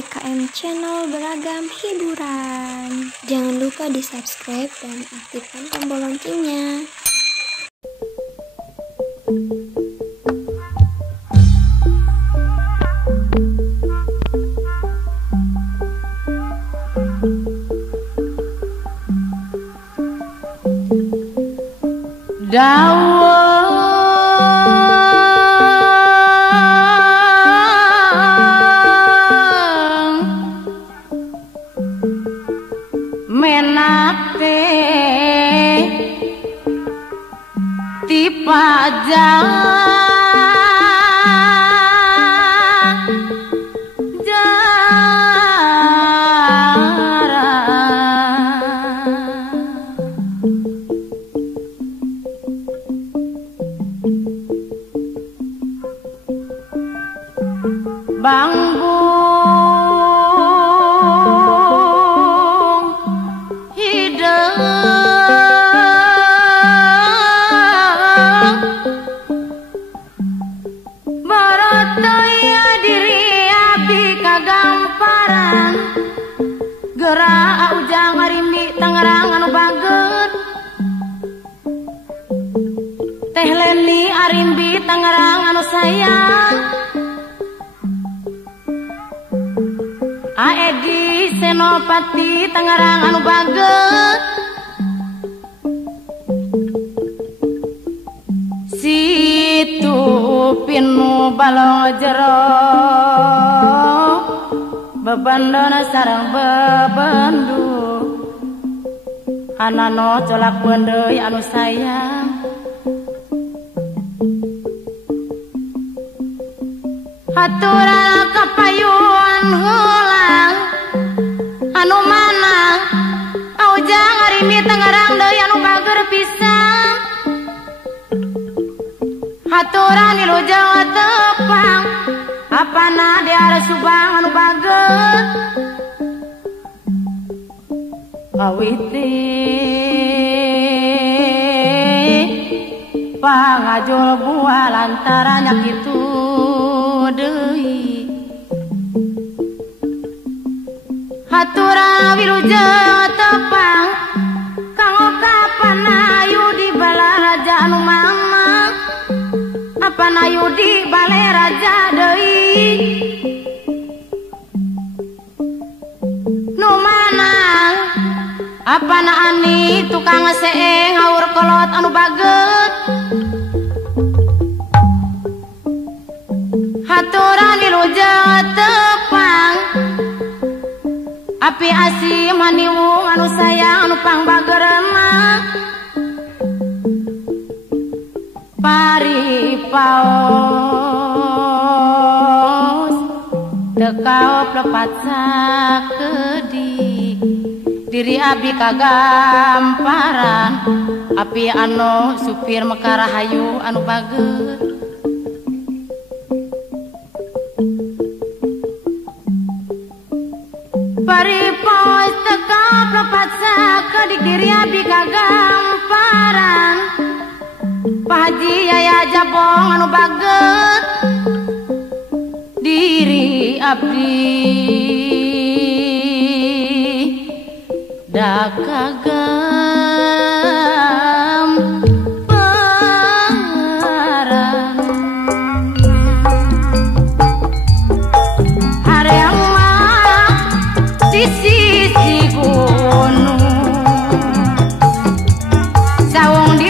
CKM Channel beragam hiburan. Jangan lupa di subscribe dan aktifkan tombol loncengnya. Menate tipaja bangbung hideung baratoya diri abdi kagamparan geura ujang ngarimbi Tangerang anu bageut Teh Leni arimbi Tangerang anu sayang Aedi Senopati Tangerang anu bageut Situ Pinu Balojero bebandona sareng bebendu anano colak beundeuy anu sayang haturana kapayuan heulang anu manang aujang ngarimbi Tangerang deui anu bager pisan haturan di Jawa tepang apana di arah Subang anu bageut awiti pangajul buah lantarannya kitu deui haturana Jawa tepang kanggo kapanayu di Balaraja anu mamang apanayu di Balai Raja deui nu manang apana ani tukang seeng haur kolot anu bageut haturan di Jawa tepang api asim haniwung anu sayang anu pangbageurna paripaos tekaop lepat sakedi diri abdi kagamparan api anu supir Mekarahayu anu bageut paripaos tekaop lepat sakedi diri abdi kagamparan Pak Haji Yaya Jabong anu bageut diri abdi da kagamparan hareang mah di sisi gunung sawung di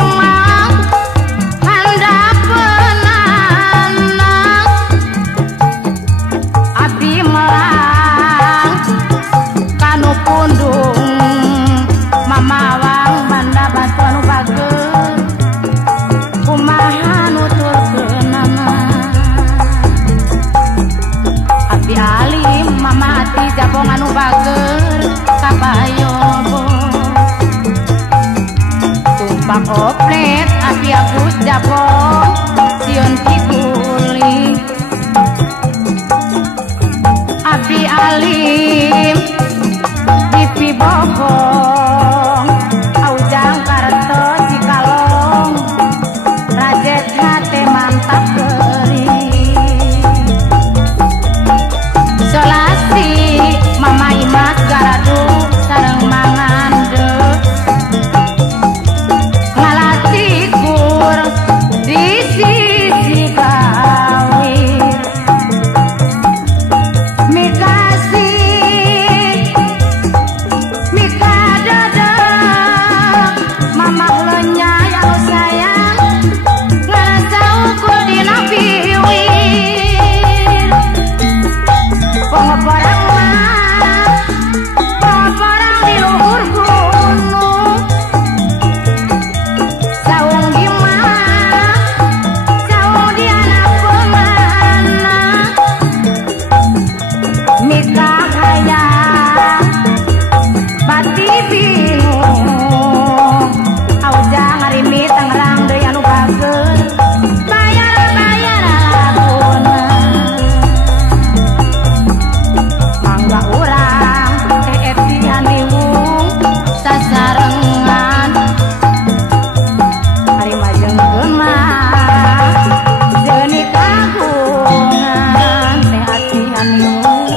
Jabong anu bager kabayobo tumpak oplet api Agus Jabong Sion Kiguling api Alim Dipi Bogong Aujang Karto Cikalong Rajet hate mantap geuring Solasi Mama Imas garadu sareng mangan deu ngalatikur di sisi kawin mikasih mikadada mama lenya yang sayang ngerasa ukur dina piwir pengoporang pengoporang di luhur gunung saung di mana saung di anak pemana mika hayang pati bingung auja ngarimi tangerang deui anu bageun bayar laguna mangga urang etian diwung sasarengan hari majeng gemah jeuni kagungan teh atian diwung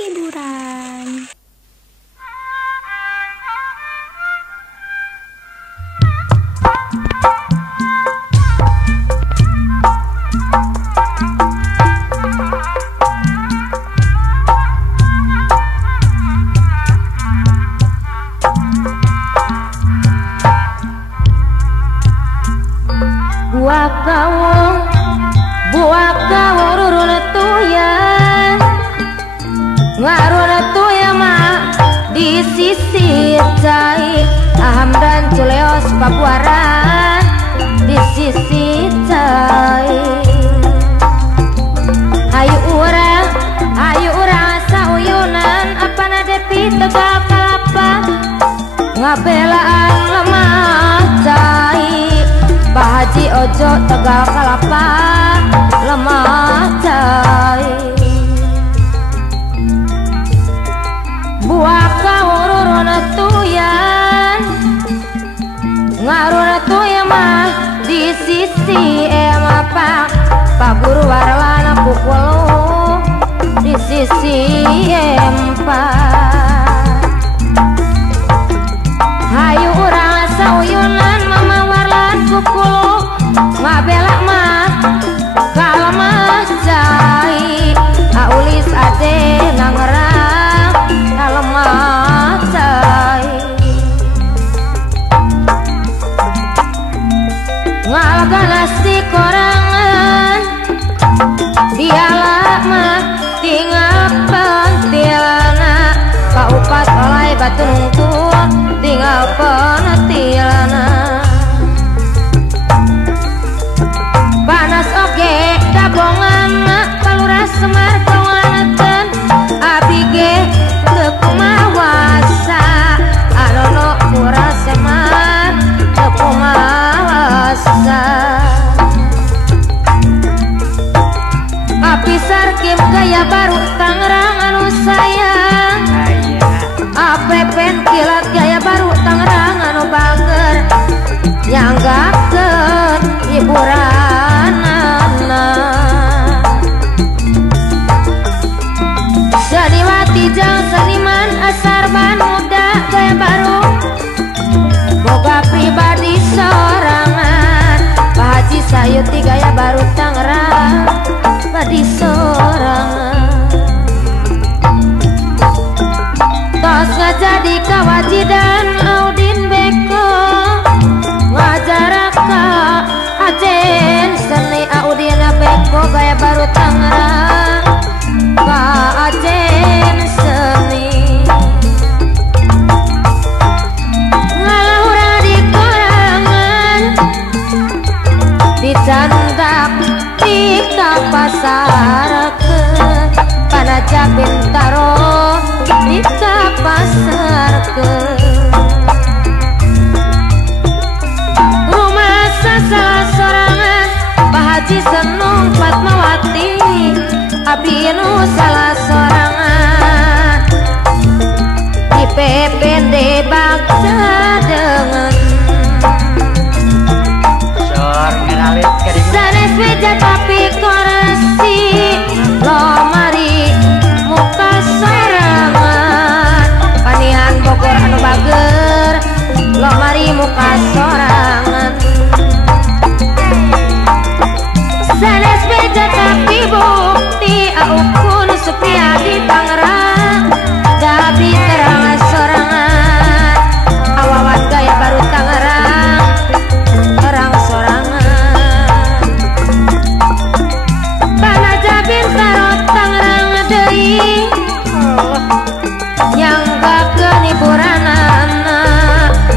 hiburan. Buah kawong rurun tuyan ngarun tuya mah di sisi cai aham dan culeos papuaran di sisi cai hayu urang sauyunan apa nadepi tegal kalapa ngabelaan lemah cai Bahaji ojo tegal kalapa lemah cai buah kawong rurun tuyan ngarun tuya mah di sisi emapa pak guru warlana pukul di sisi empat hayu urang sauyunan mama warlan pukul ngabelak mah kalemah cai aulis ade nangerang kalemah cai ngalganas di korangan dialak mah tinggal pentilana kaupat oleh batu nungkul tinggal penetilana panas oge dabongan mak kaluras semar kawanatan abige tekumawasa adono kuras semar tekumawasa api sarkim gaya baru Tangerang anu sayang apepen kilat gaya baru Tangerang anu bager nyanggakeun hiburanana seniwati jeung seniman asar ban muda gaya baru boga pribadi sorangan Pak Haji Sayuti gaya baru Tangerang badi sorangan tos ngajadi kawajidan Audin Beko ngajaraka ajen seni Audin Beko gaya baru Tangerang ka ajen seni ngalahura di korangan dicandak kita pasarkeun panajak bintaro kita pasarkeun rumah salah sorangan Pak Haji Senung Fatmawati abdi nu salah sorangan di PPD Bagja dengan sanes meja tapi korasi lomari muka sorangan panihan Bogor anu bager lomari muka sorangan sanes meja tapi bukti aukun Supriyadi Tangerang dabi terang sorangan awawat gaya baru Tangerang terang sorangan panajabin tarot Tangerang deui yang gak keniburanana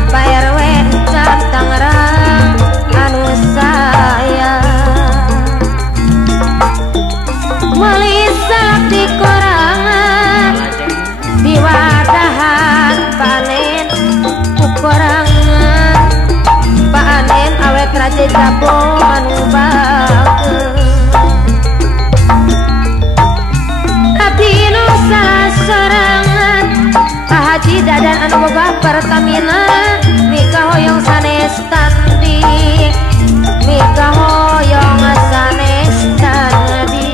Pak RW can Tangerang anu sayang meuli salak di korangan di wadahan panen ukurangan panen awet raja jabo anu bageus abdi nu salah sorangan Pak Haji Dadan anu boga Pertamina mika hoyong sanes tandi mika hoyong sanes tandi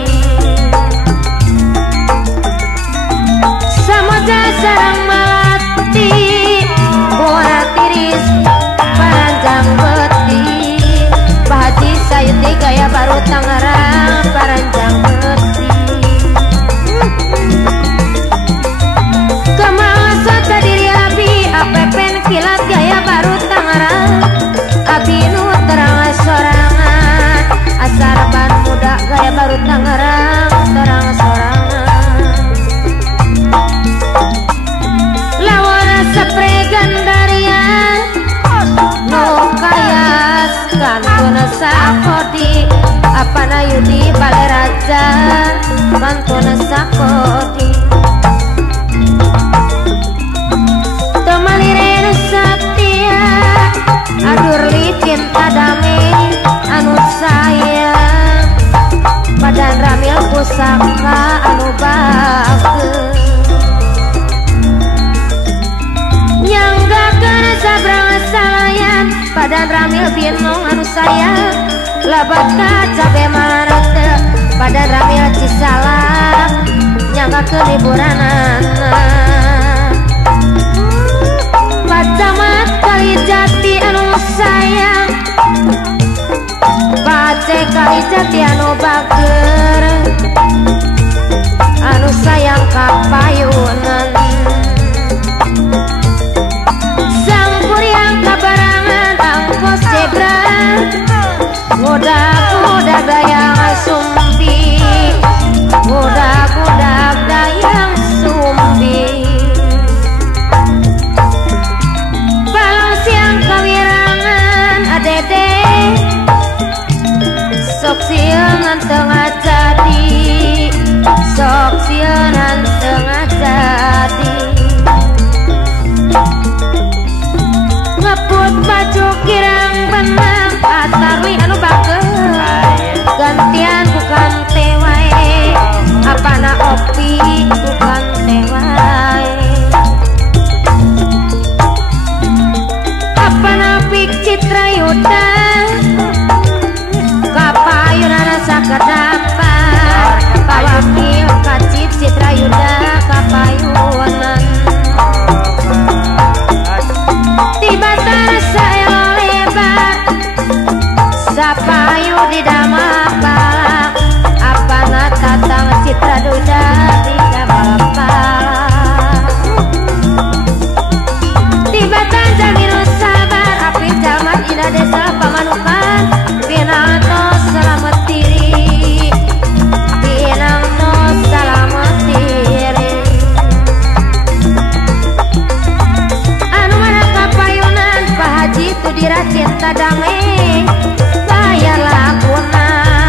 mantuna sakodi apana yudi bale raja mantuna sakodi temaliren setia adur licin kadame anu sayang badan ramil pusaka anu bagus nyanggakeun sabrang salayan badan ramil binong anu sayang labat kacabe marate badan ramil cisalak nyanggakeun liburanana pacamat kali jati anu sayang pace kali jati anu bager anu sayang kapayunan sang kuriang kabarangan angkos zebra budak-budak dayang sumbi budak-budak dayang sumbi balang siang kawirangan adede sok sieunan tengah jadi sok sieunan tengah jadi ngeput baju kirang benang atarwi anu bager gantian bukan tewae apana opi bukan tewae apana pik citra yuda kapayunana sakadampar pawakil kacip citra yuda kapayunan tibatan saya lebar sapayu di damak balak apana tatang citra duda di damak balak tibatan jaminu sabar api jaman indah desa pamanukan Pinangto selamat diri Pinangto selamat diri anu mana kapayunan Pak Haji tu diracin tadame bayar lagunan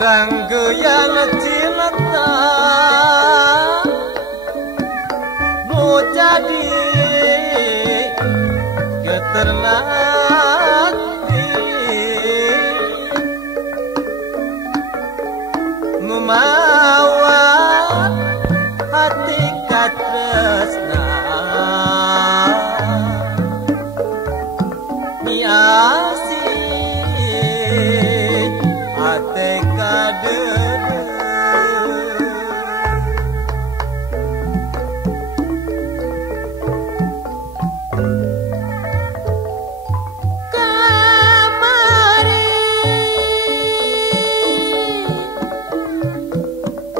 Ranggeyan cinta mau jadi geternati memawa hati katresna ni asih hati kadede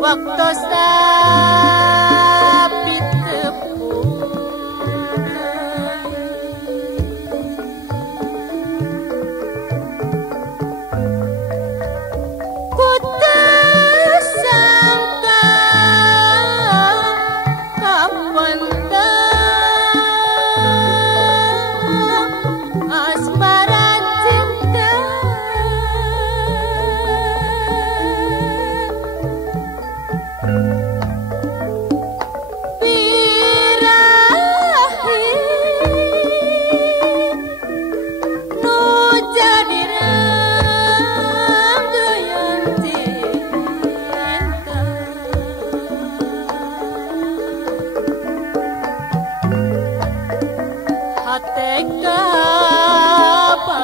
waktu sapi tepung ku tersangka kapan asmara cinta birahi nu jadi ranggeyan cinta hati kapandang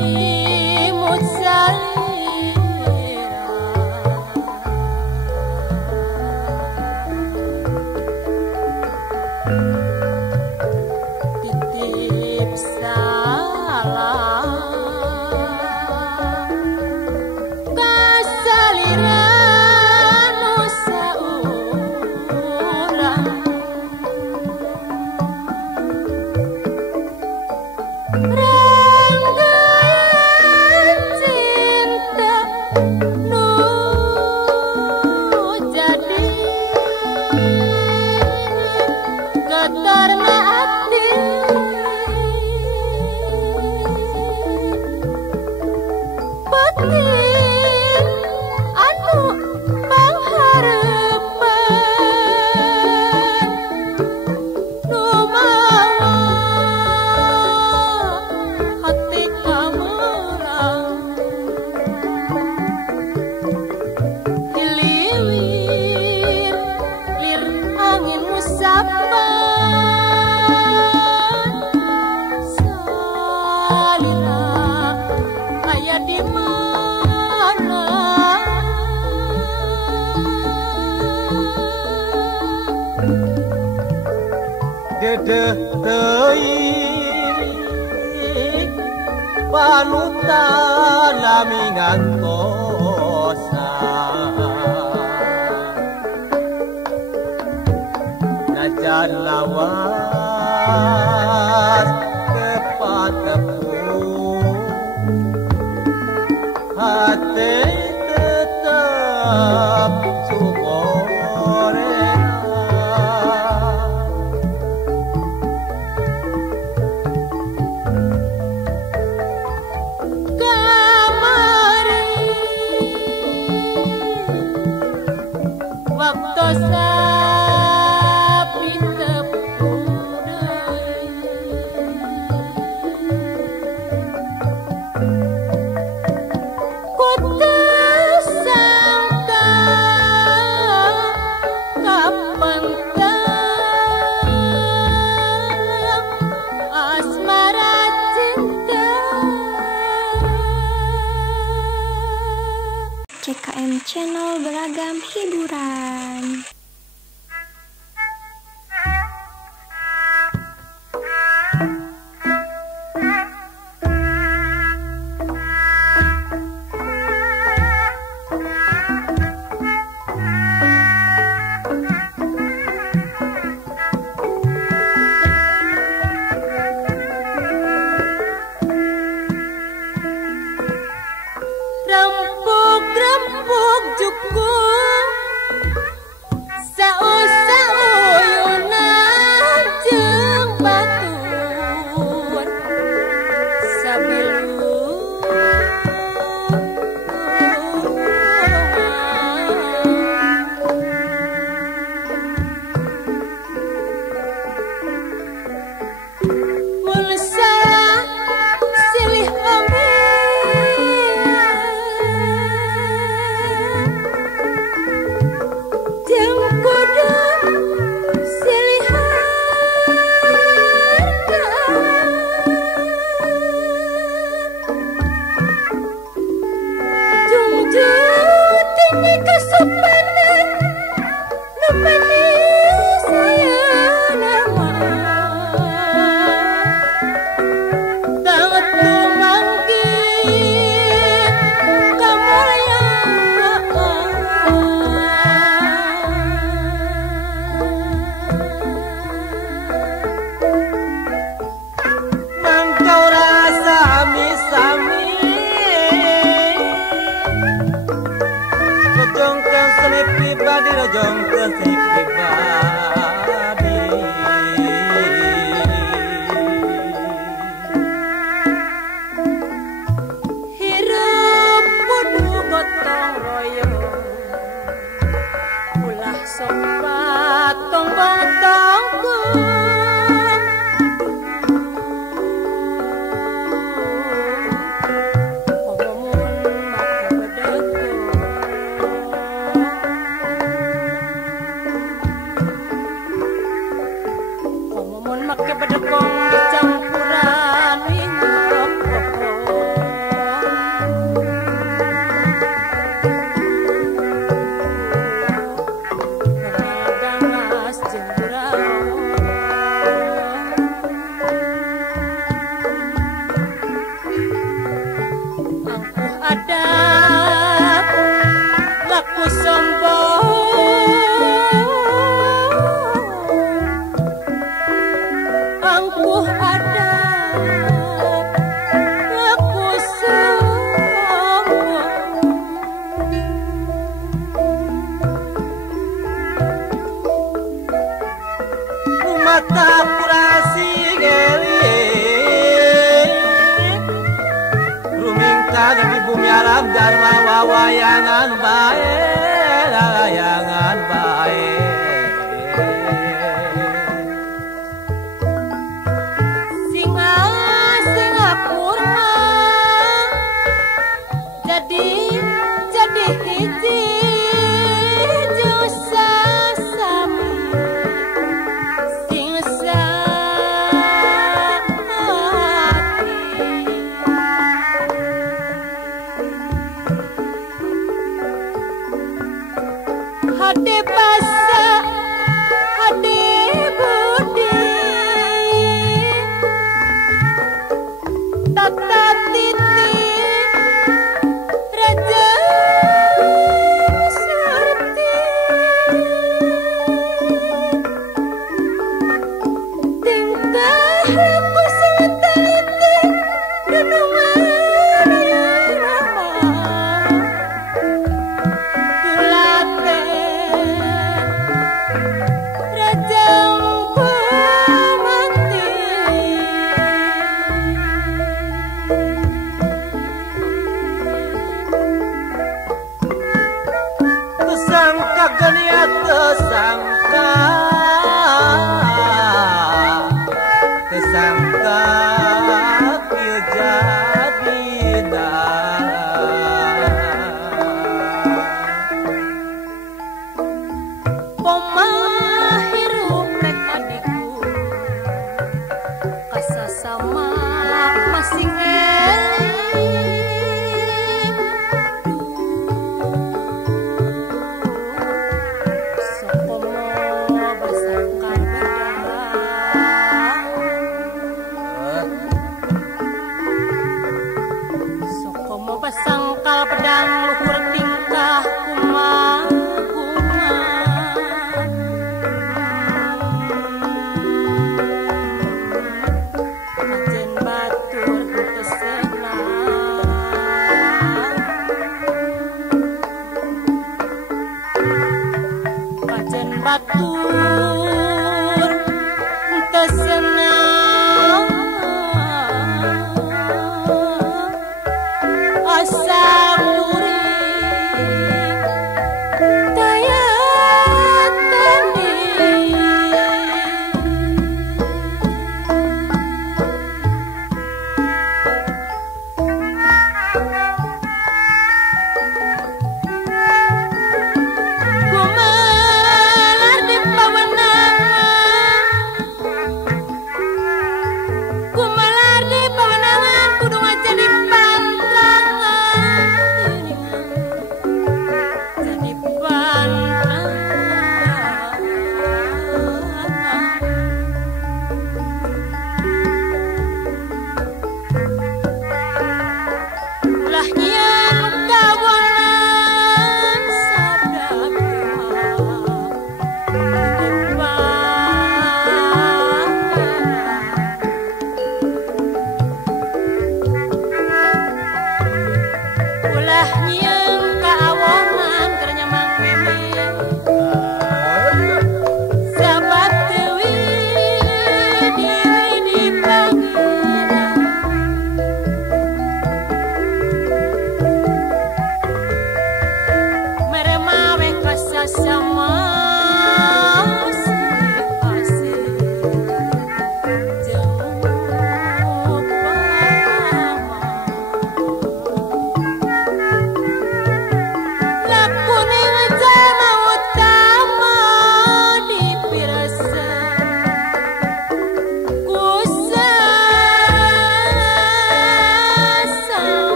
imut salira titip salam kasalira nu saurang teuing panutan lami ngantosa najan lawas kepatepung hati tetap suborena kamari waktu sapi tepung deui ku teu sangka kapan asmara cinta CKM Channel beragam hiburan. Rempuk-rempuk jukung saus-sauyunan jeung batuan sabilu mun saya silih pribadi rojong kesik pribadi hirup kudu gotong royong ulah sopat tonggong-tonggong make bedegong campuran minyak ganas jendrau angkuh adat laku sombong angkuh adat laku sombong mata kurasi geli rumingka dari bumi alam dharma wawayangan bae layangan bae jadi hiji jeung sasami sing sahati asa sama masing eling sokomo bersangkar bedang sokomo bersangkal pedang luhur tingkah kumah batur tersenang asa murid daya tanding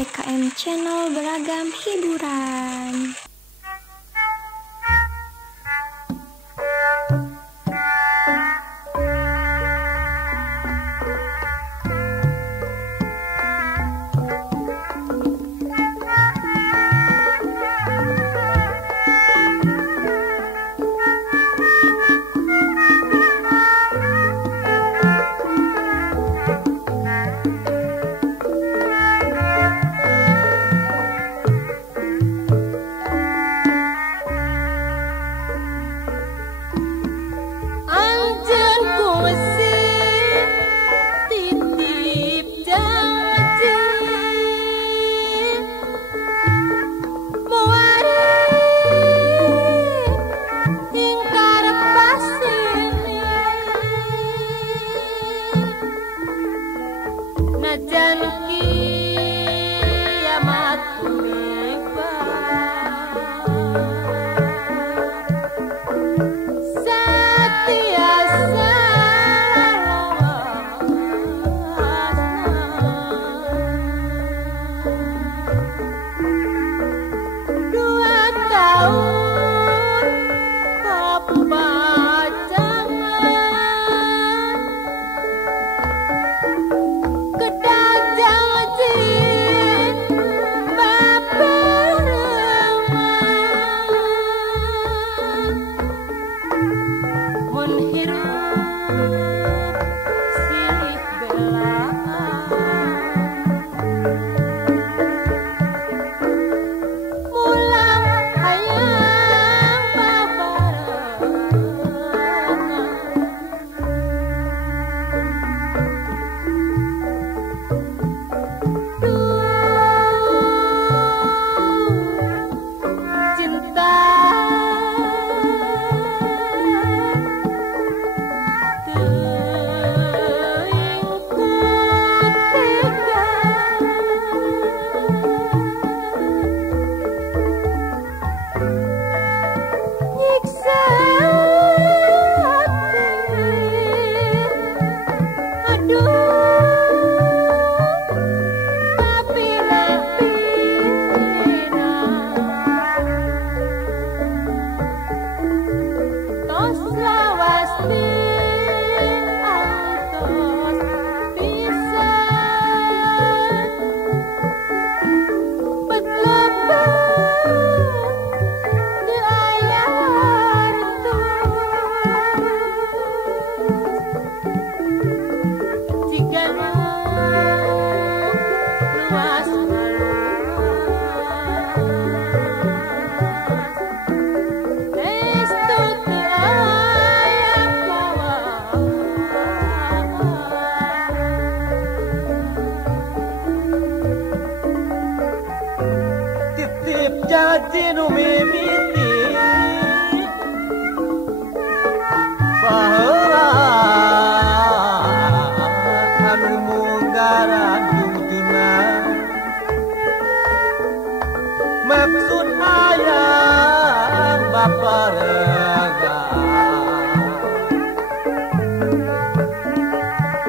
CKM Channel beragam hiburan.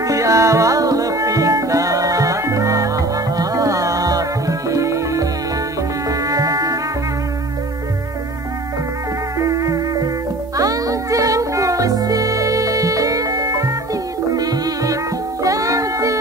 di awal leping hati anjen ku mesti titip janji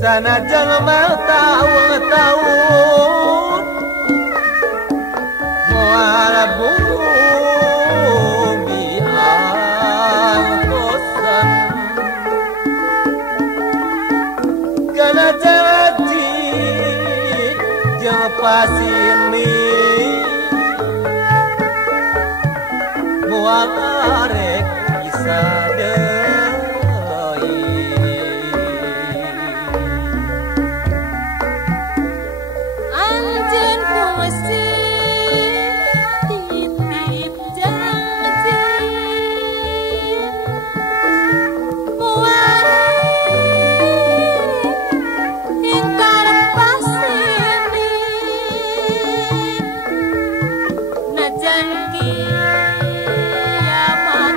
sanajan mau tahun mual bumi angkosan kana janji jeung pasimi mual arek bisa janji amat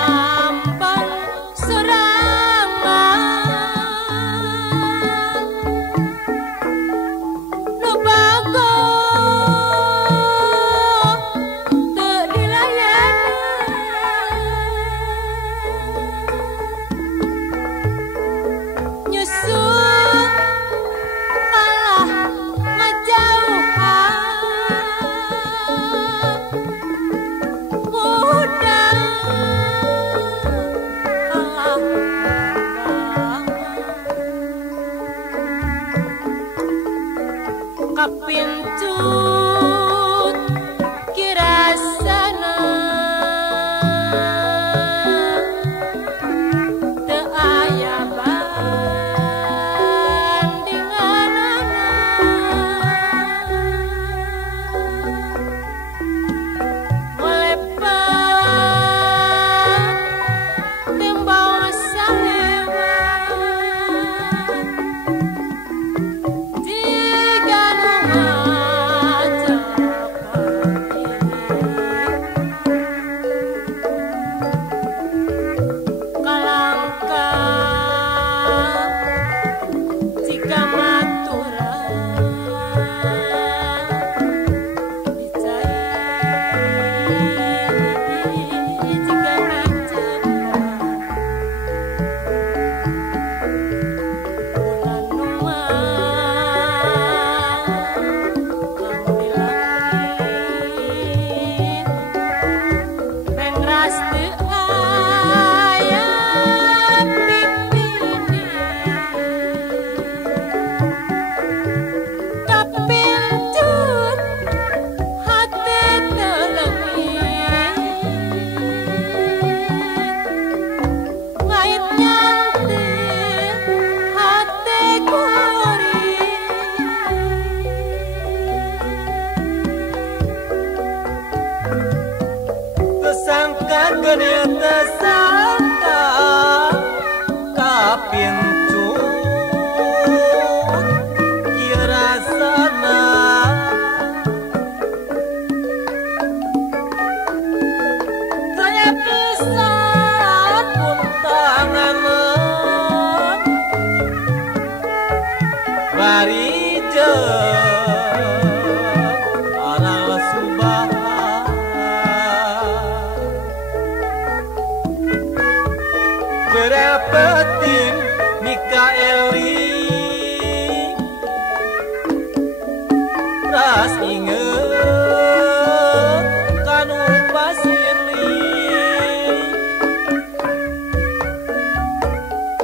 ampan sorangan nu bagus teu dilayanan nyusul kalah ngajauhan udah kalah kapincut kirasana teu aya bandinganana molepat timbal sahebat jika nu ngajapati kalangka jika maturan dicai jika dicedak bulan nuang kang di langit pengras teu aya pipini kapincut hate teu leungit ngait nyantik hate kuring Tersangka geuning tersangka kapincut kirasana saya pisan pun tanganan bari jeung aral subahan berepeting Mikaeli ras inget kanu pasili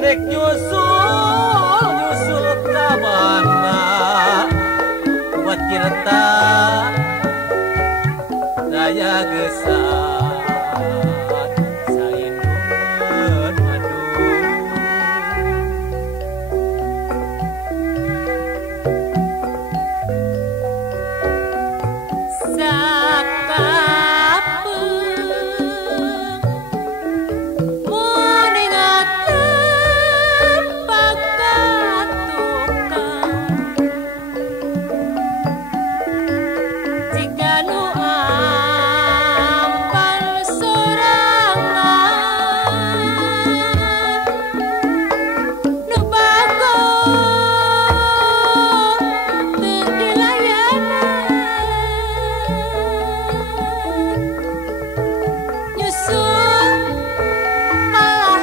nek nyusul ka mana buat kireta daya gesan saindungan madu sakapeung mun ingateun pagatukang jika nu ampan sorangan nu bagus teu dilayanan nyusul kalah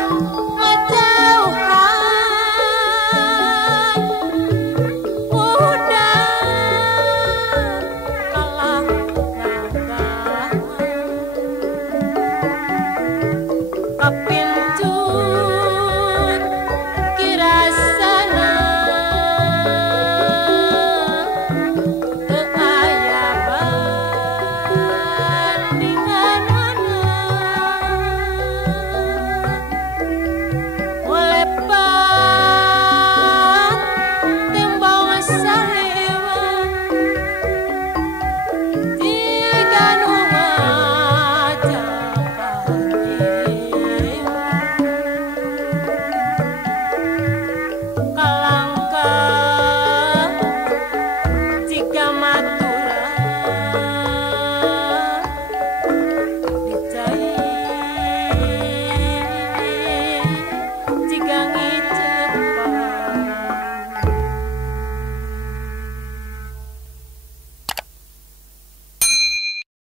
ngajauhan udah kalah ngagahan kapin